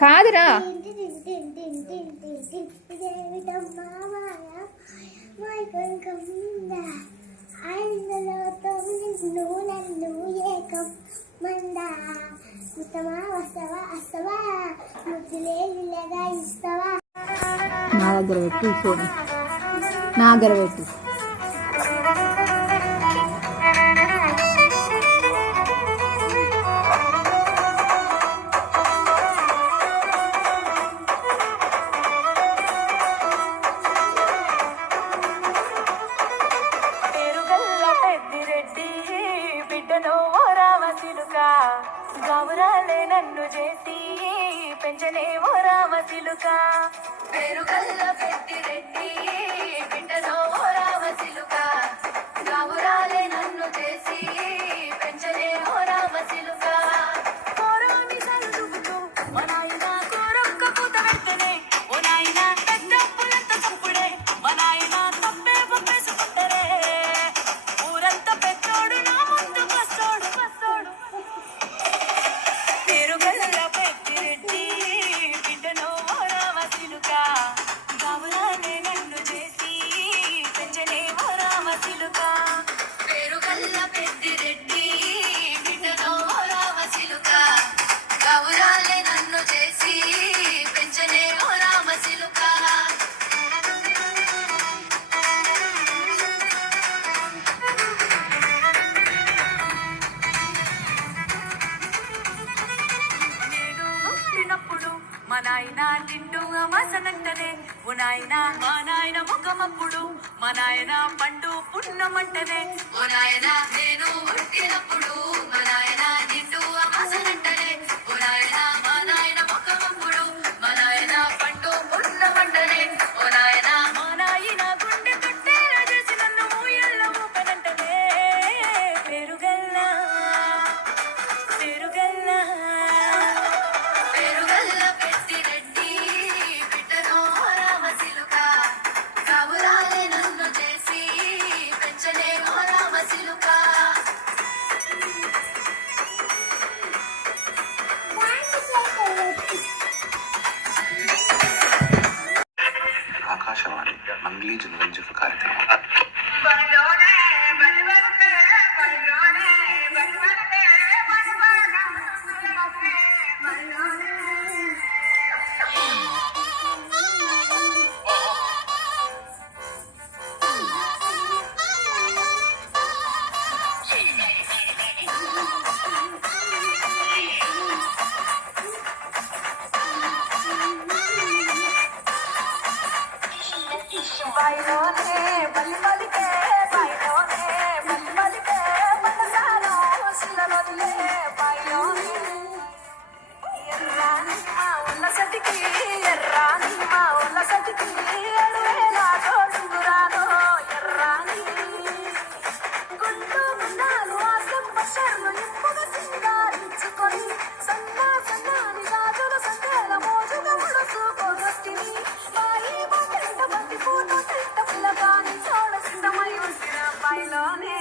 కాదురా నా దగ్గర పెట్టు ఫోన్ నా దగ్గర పెట్టు గౌరాలే నన్ను చేసి పెంచనే ఓ రామసిలుక పేరుగల్ల పెద్దిరెడ్డి బిడ్డనో ఓ రామసిలుక గౌరాలే నన్ను చేసి పెంచనే ఓ రామసిలుక కోరాని సరుదుకుతూ ఓ నాయన కోరొక్క పూత వెంటనే ఓ నాయన పెద్ద పులంత తప్పుడే ఓ నాయన తప్పే పంపేసుకుంటరే ఊరంతా పెద్దోడు నా ముందు కస్తోడు పేరుగల్ల పెద్దిరెడ్డి బిడ్డనో ఓ రామసిలుక గౌరాలే నన్ను చేసి పెంచనే ఓ రామసిలుక పేరుగల్ల పెద్దిరెడ్డి బిడ్డనో ఓ రామసిలుక గౌరాలే నన్ను చేసి పెంచనే ఓ రామసిలుక నేను పుట్టినప్పుడు మా నాయన నిండు అమాసనంటనే ఓ నాయన మా నాయన ముఖమప్పుడు మా నాయన పండు పున్నమంటనే ఓ నాయన నేను పుట్టినప్పుడు మా నాయన నిండు అమాసనంటనే ఓ నాయన మా నాయన ముఖమప్పుడు మా నాయన పండు పున్నమంటనే ఓ నాయన మా నాయన గుండె కట్టేలా చేసి నన్ను ఊయల్లో ఊపనంటనే పేరుగల్లా పేరుగల్లా పేరుగల్ల పెద్దిరెడ్డి బిడ్డనో ఓ రామసిలుక గౌరాలే నన్ను చేసి పెంచనే ఓ రామసిలుక ఆకాశవాణి మంగ్లీ జనరంజక కార్యక్రమం బైలోనే బల్లి బలికే బైలోనే బల్లి బలికే బల్లసాలో శిలలొదిలే బైలోనే ఎర్రాని మా ఉన్న సతికి ఎర్రాని మా ఉన్న సతికి ఎడువేలా తోడుగురాలో ఎర్రాని గుండు గుండాలు ఆ సంపర్షర్లు ఇంపుగా సింగారించుకొని సన్నా సన్నాని గాజులు సందేల మోజుగా ఉడుచుకొనొస్తిని బాయి బొట్టంట బంతి పూత తింట పిల్లగాని చూడ సిద్ధమై ఉంటిన బైలోనే